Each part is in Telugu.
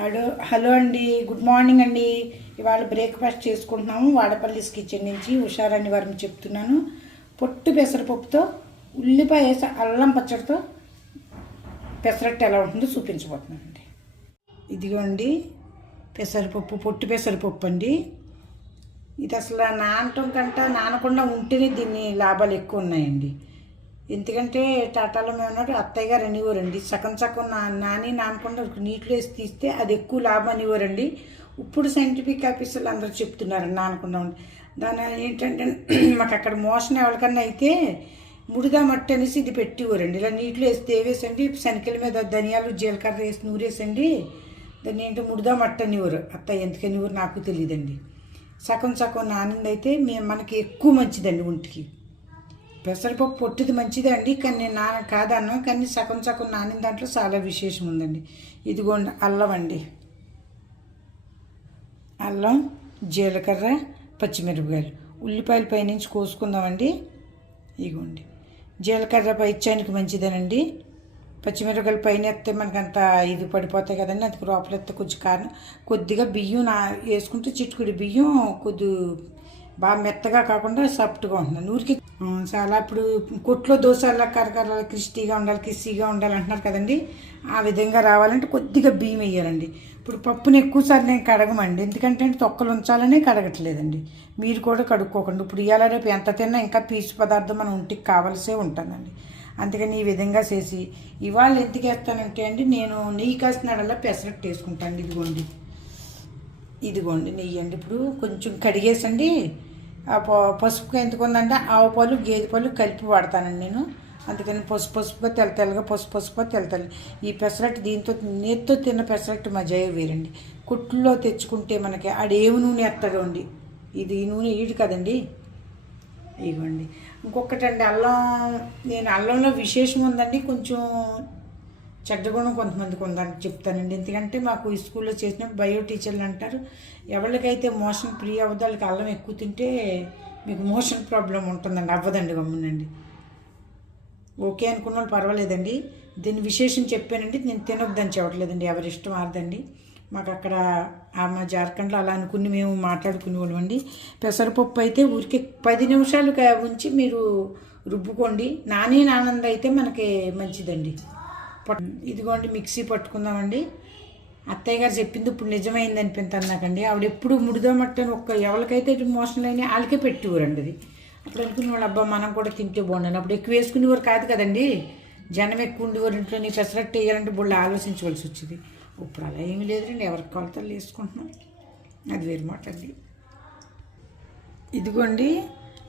హలో హలో అండి. గుడ్ మార్నింగ్ అండి. ఇవాళ బ్రేక్ఫాస్ట్ చేసుకుంటున్నాము. వాడపల్లిస్ కిచెన్ నుంచి హుషారాణి వారిని చెప్తున్నాను. పొట్టు పెసరపప్పుతో ఉల్లిపాయ వేసి అల్లం పచ్చడితో పెసరట్టు ఎలా ఉంటుందో చూపించబోతున్నానండి ఇదిగోండి పెసరపప్పు పొట్టు పెసరపప్పు అండి. ఇది అసలు నానటం కంటే నానకుండా ఉంటేనే దీన్ని లాభాలు ఎక్కువ ఉన్నాయండి. ఎందుకంటే టాటాలో మేము ఉన్నట్టు అత్తయ్య గారు అనేవారండి. సగం సగం నా నాని నానకుండా నీటిలో వేసి తీస్తే అది ఎక్కువ లాభం అనేవారండి. ఇప్పుడు సైంటిఫిక్ ఆఫీసర్లు అందరూ చెప్తున్నారు నానకుండా ఉండి దాని ఏంటంటే మాకు అక్కడ మోషన్ ఎవరికన్నా అయితే ముడిదా మట్టి అనేసి ఇది పెట్టివ్వరండి ఇలా నీటిలో వేసి తేవేసండి శనకల మీద ధనియాలు జీలకర్ర వేసి నూరేసండి. దాన్ని ఏంటో ముడిదా మట్టి అనేవారు. అత్తయ్య ఎందుకనేవారు నాకు తెలియదండి. సగం సగం నానింది అయితే మేము మనకి ఎక్కువ మంచిదండి ఒంటికి. పెసరపప్పు పొట్టిది మంచిదే అండి కానీ నేను నాన కాదన్నా కానీ సగం సగం నానిన దాంట్లో చాలా విశేషం ఉందండి. ఇదిగోండి అల్లం అండి. అల్లం జీలకర్ర పచ్చిమిరపకాయలు. ఉల్లిపాయలు పైనుంచి కోసుకుందామండి. ఇగోండి జీలకర్ర పైచ్చానికి మంచిదేనండి. పచ్చిమిరపకాయలు పైన ఎత్తే మనకు అంత ఇది పడిపోతాయి కదండి అది లోపల ఎత్తే కొంచెం కారణం కొద్దిగా బియ్యం నా వేసుకుంటే చిట్టుకుడి బియ్యం కొద్ది బాగా మెత్తగా కాకుండా సాఫ్ట్గా ఉంటుంది నూరికి చాలా ఇప్పుడు కొట్లో దోశలా కరకరాలు క్రిస్టీగా ఉండాలి క్రిస్టీగా ఉండాలి అంటున్నారు కదండి. ఆ విధంగా రావాలంటే కొద్దిగా బియ్యం వేయాలండి. ఇప్పుడు పప్పుని ఎక్కువసార్లు నేను కడగమండి. ఎందుకంటే తొక్కలు ఉంచాలనే కడగట్లేదండి. మీరు కూడా కడుక్కోకండి. ఇప్పుడు ఇవాళ రేపు ఎంత తిన్నా ఇంకా పీచు పదార్థం మన ఒంటికి కావాల్సే ఉంటుందండి. అందుకని ఈ విధంగా చేసి ఇవాళ ఎందుకు వేస్తానంటే అండి నేను నెయ్యి కాసినాడల్లా పెసరట్టు వేసుకుంటాను. ఇదిగోండి. ఇదిగోండి నెయ్యి అండి. ఇప్పుడు కొంచెం కడిగేసండి. ఆ ప- పసుపు ఎందుకు ఉందంటే ఆవు పాలు గేదె పాలు కలిపి వాడతానండి నేను. అందుకని పసుపు పసుపుగా తెల్ల తెల్లగా పసుపు పసుపుగా తెల్ల తెల్ల ఈ పెసరట్టు దీంతో నేతితో తిన్న పెసరట్టు మజాయ వేరండి. కుట్లో తెచ్చుకుంటే మనకి ఆడేమి నూనె ఎత్తాడు అండి. ఇది ఈ నూనె ఈడు కదండి. ఇవ్వండి ఇంకొకటండి అల్లం నేను అల్లంలో విశేషం ఉందండి కొంచెం చెడ్డగుణం కొంతమందికి ఉందని చెప్తానండి ఎందుకంటే మాకు ఈ స్కూల్లో చేసినప్పుడు బయో టీచర్లు అంటారు ఎవరికైతే మోషన్ ఫ్రీ అవ్వదు వాళ్ళకి అల్లం ఎక్కువ తింటే మీకు మోషన్ ప్రాబ్లం ఉంటుందండి అవ్వదండి గమ్మునండి. ఓకే అనుకున్న వాళ్ళు పర్వాలేదండి. దీని విశేషం చెప్పానండి నేను తినొద్దని చెప్పట్లేదండి ఎవరి ఇష్టం ఆడదండి మాకు అక్కడ మా జార్ఖండ్లో అలా అనుకుని మేము మాట్లాడుకునే వాళ్ళం అండి. పెసరపప్పు అయితే ఊరికే పది నిమిషాలు ఉంచి మీరు రుబ్బుకోండి. నానే నానంద అయితే మనకి మంచిదండి. ఇదిగోండి మిక్సీ పట్టుకుందామండి. అత్తయ్య గారు చెప్పింది ఇప్పుడు నిజమైంది అనిపించాను నాకండి. ఆవిడ ఎప్పుడు ముడిదోమట్టని ఒక్క ఎవరికైతే మోషన్ లేని వాళ్ళకే పెట్టివరండి అది. అప్పుడు అనుకున్న వాళ్ళు అబ్బా మనం కూడా తింటే బాగుండని అప్పుడు ఎక్కువ వేసుకునేవారు కాదు కదండి. జనం ఎక్కువ ఉండేవారు ఇంట్లో నీ పెసరట్టు వేయాలంటే బుళ్ళు ఆలోచించవలసి వచ్చింది. ఇప్పుడు అలా ఏమీ లేదండి ఎవరికి కొలతలు వేసుకుంటున్నాం. అది వేరు మాట అండి. ఇదిగోండి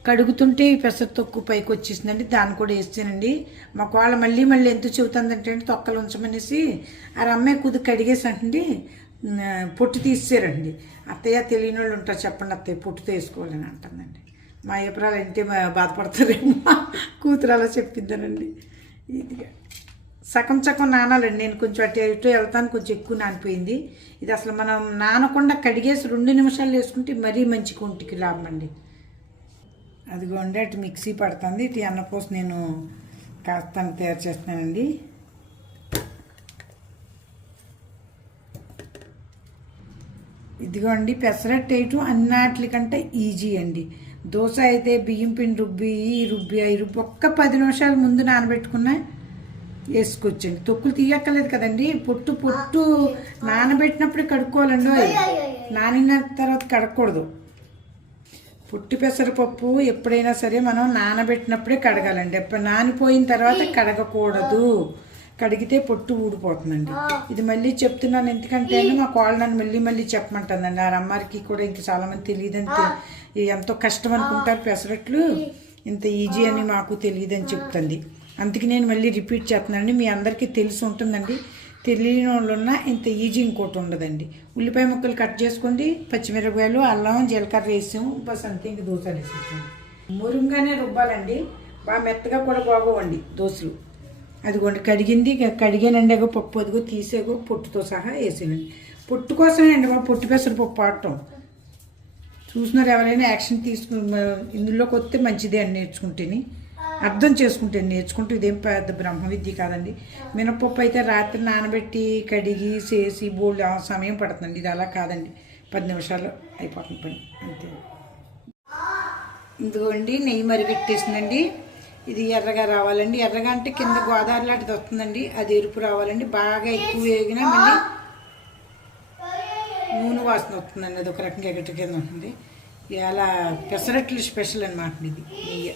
కడుగుతుంటే ఈ పెసర తొక్కు పైకి వచ్చేసిందండి. దాన్ని కూడా వేస్తానండి. మా కోళ్ళ మళ్ళీ మళ్ళీ ఎంత చెబుతుందంటే అండి తొక్కలు ఉంచమనేసి ఆ అమ్మాయి కుది కడిగేసండి పొట్టు తీసేరండి అత్తయ్య తెలియని వాళ్ళు ఉంటారు చెప్పండి అత్తయ్య పొట్టు తీసుకోవాలని అంటుందండి. మా ఏప్రాలు అంటే మా- బాధపడతారేమో. కూతురు అలా చెప్పిందనండి. ఇదిగా. సగం సగం నానాలండి. నేను కొంచెం అటు ఇటు వెళ్తాను కొంచెం ఎక్కువ నానిపోయింది. ఇది అసలు మనం నానకుండా కడిగేసి రెండు నిమిషాలు వేసుకుంటే మరీ మంచి కొంటికి లాభం అండి అదిగోండి అటు మిక్సీ పడుతుంది. ఇటు అన్నపోస నేను కాస్తాను తయారు చేస్తున్నానండి. ఇదిగోండి పెసరట్టు వేయటం అన్నిటికంటే ఈజీ అండి. దోశ అయితే బియ్యం పిండి రుబ్బి ఈ రుబ్బి అవి రుబ్బి ఒక్క పది నిమిషాల ముందు నానబెట్టుకున్నా వేసుకోవచ్చండి తొక్కులు తీయక్కర్లేదు కదండి. పొట్టు పొట్టు నానబెట్టినప్పుడే కడుక్కోవాలండి. నానిన తర్వాత కడగకూడదు పుట్టి పెసరపప్పు ఎప్పుడైనా సరే మనం నానబెట్టినప్పుడే కడగాలండి. ఎప్పుడు నానిపోయిన తర్వాత కడగకూడదు. కడిగితే పొట్టు ఊడిపోతుందండి. ఇది మళ్ళీ చెప్తున్నాను. ఎందుకంటే మా కోళ్ళ నన్ను మళ్ళీ మళ్ళీ చెప్పమంటుందండి. ఆ అమ్మారికి కూడా ఇంకా చాలామంది తెలియదని ఎంతో కష్టం అనుకుంటారు పెసరట్లు. ఇంత ఈజీ అని మాకు తెలియదని చెప్తుంది. అందుకే నేను మళ్ళీ రిపీట్ చేస్తున్నానండి. మీ అందరికీ తెలిసి ఉంటుందండి. తెలియని వాళ్ళున్నా ఇంత ఈజీ ఇంకోటి ఉండదండి. ఉల్లిపాయ ముక్కలు కట్ చేసుకోండి పచ్చిమిరపకాయలు అల్లం జీలకర్ర వేసాము బస్ అంతే ఇంక దోశలు వేసేసాము. మురుంగానే రుబ్బాలండి. బాగా మెత్తగా కూడా బాగోవండి దోశలు. అదిగోండి కడిగింది కడిగానండి అగో పప్పు అదిగో తీసేగో పొట్టుతో సహా వేసేయండి. పొట్టు కోసమే అండి మా పొట్టు పెసరపప్పు ఆడటం. చూసినారు ఎవరైనా యాక్షన్ తీసుకుని ఇందులోకి వస్తే మంచిదే అని నేర్చుకుంటేని. అర్థం చేసుకుంటే నేర్చుకుంటూ ఇదేం పెద్ద బ్రహ్మ విద్య కాదండి. మినపప్పు అయితే రాత్రి నానబెట్టి కడిగి చేసి బోల్డ్ సమయం పడుతుందండి. ఇది అలా కాదండి. పది నిమిషాలు అయిపోతుంది పని. అంతే. ఇదిగోండి నెయ్యి మరిగెట్టేసిందండి ఇది ఎర్రగా రావాలండి. ఎర్రగా అంటే కింద గోదావరి లాంటిది వస్తుందండి. అది ఎరుపు రావాలండి. బాగా ఎక్కువ వేగినా మళ్ళీ నూనె వాసన వస్తుందండి. అది ఒక రకంగా ఎగటి కింద ఉంటుంది. ఇలా పెసరట్లు స్పెషల్ అనమాట ఇది. నెయ్యి.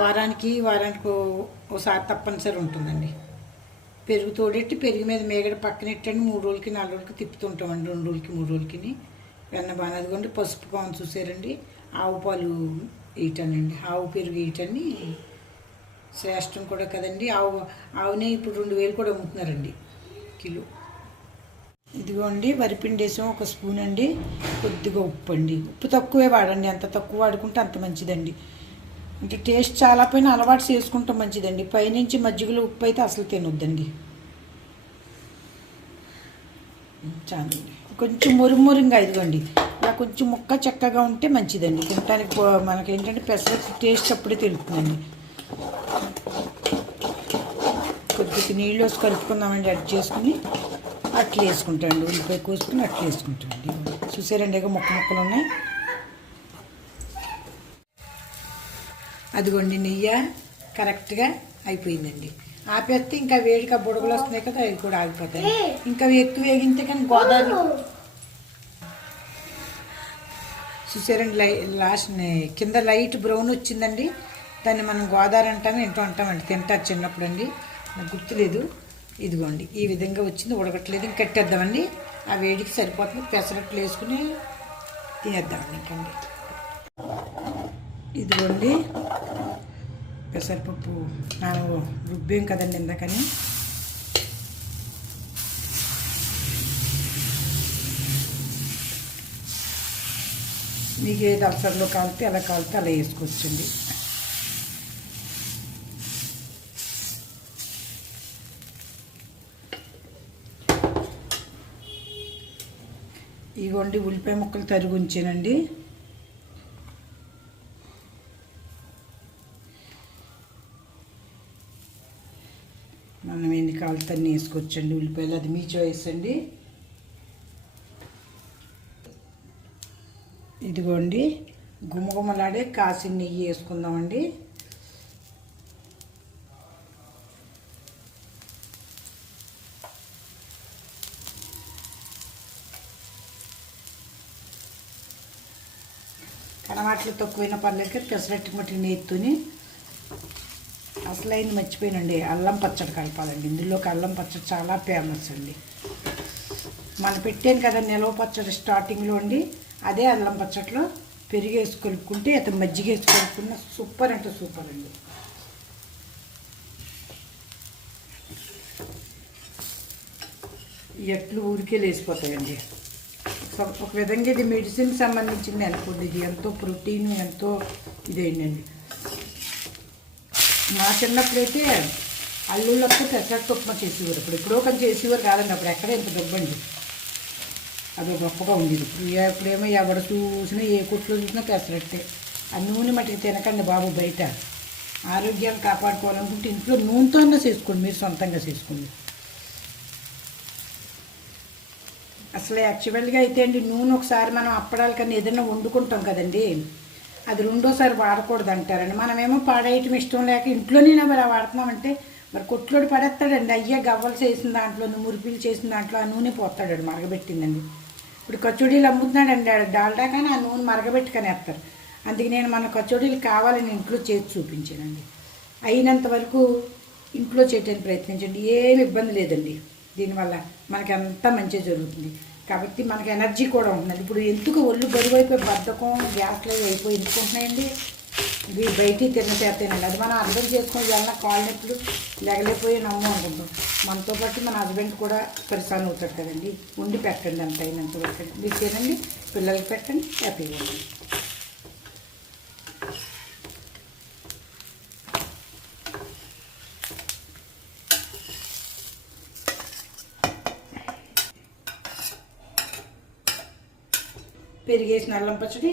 వారానికి వారానికి ఒకసారి తప్పనిసరి ఉంటుందండి. పెరుగు తోడెట్టి పెరుగు మీద మేగడ పక్కనెట్టండి మూడు రోజులకి నాలుగు రోజులకి తిప్పుతుంటామండి రెండు రోజులకి మూడు రోజులకి వెన్న బాగా అదిగోండి పసుపు కాను చూసారండి. ఆవు పాలు వేయటానండి ఆవు పెరుగు వేయటాన్ని శ్రేష్టం కూడా కదండి. ఆవు ఆవునే ఇప్పుడు రెండు వేలు కూడా అమ్ముతున్నారండి కిలో. ఇదిగోండి వరిపిండి వేసాం ఒక స్పూన్ అండి కొద్దిగా ఉప్పు అండి ఉప్పు తక్కువే వాడండి. ఎంత తక్కువ వాడుకుంటే అంత మంచిదండి. అంటే టేస్ట్ చాలా పైన అలవాటు చేసుకుంటే మంచిదండి. పైనుంచి మజ్జిగలో ఉప్పు అయితే అసలు తినొద్దండి. చాలండి. కొంచెం మురుమురుగా ఇదిగోండి. ఇలా కొంచెం ముక్క చక్కగా ఉంటే మంచిదండి. తినడానికి మనకి ఏంటంటే పెసర టేస్ట్ అప్పుడే తెలుస్తుందండి. కొద్దిగా నీళ్ళు వేసి కలుపుకుందామండి. అడ్ చేసుకుని అట్లు అండి ఉల్లిపాయ కోసుకుని అట్లు వేసుకుంటామండి చూసారండి ఇక ముక్క ముక్కలు ఉన్నాయి. అదిగోండి నెయ్యి కరెక్ట్గా అయిపోయిందండి. ఆపేస్తే ఇంకా వేడిగా బుడగలు వస్తున్నాయి కదా అవి కూడా ఆగిపోతాయి. ఇంకా ఎక్కువ వేగింతే కానీ గోదావరి చూసారండి లై లాస్ట్ కింద లైట్ బ్రౌన్ వచ్చిందండి. దాన్ని మనం గోదావరి అంటాము ఏంటో అంటామండి తింటారు చిన్నప్పుడు అండి నాకు గుర్తులేదు. ఇదిగోండి ఈ విధంగా వచ్చింది. ఉడకట్లేదు. ఇంక కట్టేద్దామండి. ఆ వేడికి సరిపోతుంది. పెసరట్లు వేసుకుని తినేద్దామండి ఇంకండి. ఇదిగోండి. పెసరపప్పు నాను రుబ్బేం కదండి ఇందాకని. మీకు ఏది అవసరంలో కాలితే అలా కాలితే అలా వేసుకోవచ్చండి. ఇగోండి ఉల్లిపాయ ముక్కలు తరిగి ఉంచానండి. మనం ఎన్ని కాలుతో అన్నీ వేసుకోవచ్చండి ఉల్లిపాయలు. అది మీ చాయిస్ అండి. ఇదిగోండి గుమగుమలాడే కాసిన నెయ్యి వేసుకుందామండి. కనవాట్లు తక్కువైన పర్లేక పెసరట్టు మట్టి నెయ్యితోని అసలు అయిన మర్చిపోయినండి. అల్లం పచ్చడి కలపాలండి. ఇందులోకి అల్లం పచ్చడి చాలా ఫేమస్ అండి. మనం పెట్టాను కదా నిలవ పచ్చడి స్టార్టింగ్లో అండి. అదే అల్లం పచ్చడిలో పెరిగి వేసి కలుపుకుంటే అతను మజ్జిగ వేసి కలుపుకున్న సూపర్ అంటే సూపర్ అండి. ఎట్లు ఊరికే లేచిపోతాయండి. ఒక విధంగా ఇది మెడిసిన్ సంబంధించింది అనుకోండి. ఇది ఎంతో ప్రోటీన్ ఎంతో ఇదేంటండి. మా చిన్నప్పుడైతే అల్లుళ్ళప్పుడు పెసరట్టు ఉప్మా చేసేవారు. ఇప్పుడు ఎప్పుడో కానీ చేసేవారు కాదండి. అప్పుడు ఎక్కడ ఇంత డబ్బండి అది గొప్పగా ఉండేది. ఇప్పుడు ఏ- ఇప్పుడేమో చూసినా ఏ కుట్లో చూసినా పెసరట్టే. ఆ నూనె మటుకు తినకండి బాబు బయట. ఆరోగ్యాన్ని కాపాడుకోవాలనుకుంటే ఇంట్లో నూనెతో అన్నా చేసుకోండి. మీరు సొంతంగా చేసుకోండి. అసలు యాక్చువల్గా అయితే అండి నూనె ఒకసారి మనం అప్పడాలు కానీ ఏదైనా వండుకుంటాం కదండి. అది రెండోసారి వాడకూడదు అంటారండి మనమేమో పాడేయటం ఇష్టం లేక ఇంట్లోనే మరి అలా వాడుతున్నామంటే మరి కొట్లోడు పడేస్తాడండి. అయ్యే గవ్వలు చేసిన దాంట్లో మురిపిలు చేసిన దాంట్లో ఆ నూనె పోతాడు మరగబెట్టిందండి. ఇప్పుడు కచోడీలు అమ్ముతున్నాడండి ఆడ డాల్డా కానీ ఆ నూనె మరగబెట్టుకొని వేస్తారు. అందుకే నేను మన కచోడీలు కావాలని ఇంట్లో చేసి చూపించానండి. అయినంత వరకు ఇంట్లో చేయడానికి ప్రయత్నించండి. ఏమి ఇబ్బంది లేదండి. దీనివల్ల మనకి అంతా మంచిగా జరుగుతుంది. కాబట్టి మనకి ఎనర్జీ కూడా ఉంటుంది ఇప్పుడు ఎందుకు ఒళ్ళు బరువు అయిపోయి బద్ధకం గ్యాస్లో అయిపోయి ఎందుకుంటున్నాయండి? ఇవి బయటికి తిన్న చేతేనండి. అది మనం అర్థం చేసుకొని వెళ్ళిన కాళ్ళ నొప్పులు లెగలేకపోయి నమ్ము అనుకుంటాం. మనతో పాటు మన హస్బెండ్ కూడా పరిశాన్ అవుతాడు కదండి. ఉండి పెట్టండి అంత అయినంత వరకు. మీరు తినండి పిల్లలకి పెట్టండి హ్యాపీగా ఉండండి. పెరిగేసిన అల్లం పచ్చడి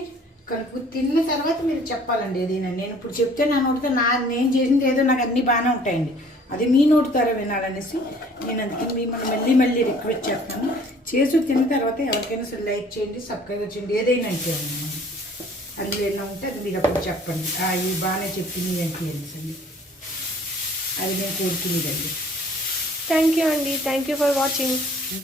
కలుపు తిన్న తర్వాత మీరు చెప్పాలండి ఏదైనా. నేను ఇప్పుడు చెప్తే నా నోటితో నా నేను చేసింది ఏదో నాకు అన్నీ బాగానే ఉంటాయండి. అది మీ నోటి ద్వారా వినాలనేసి నేను అందుకని మిమ్మల్ని మళ్ళీ మళ్ళీ రిక్వెస్ట్ చేస్తాను. చేసి తిన్న తర్వాత ఎవరికైనా సరే లైక్ చేయండి సబ్స్క్రైబ్ చేయండి ఏదైనా అంటే అందులో ఏమైనా ఉంటే అది మీరు అప్పుడు చెప్పండి. ఇవి బాగానే చెప్పింది అంటే అండి అది నేను కోరుకునేదండి. థ్యాంక్ యూ అండి. Thank you for watching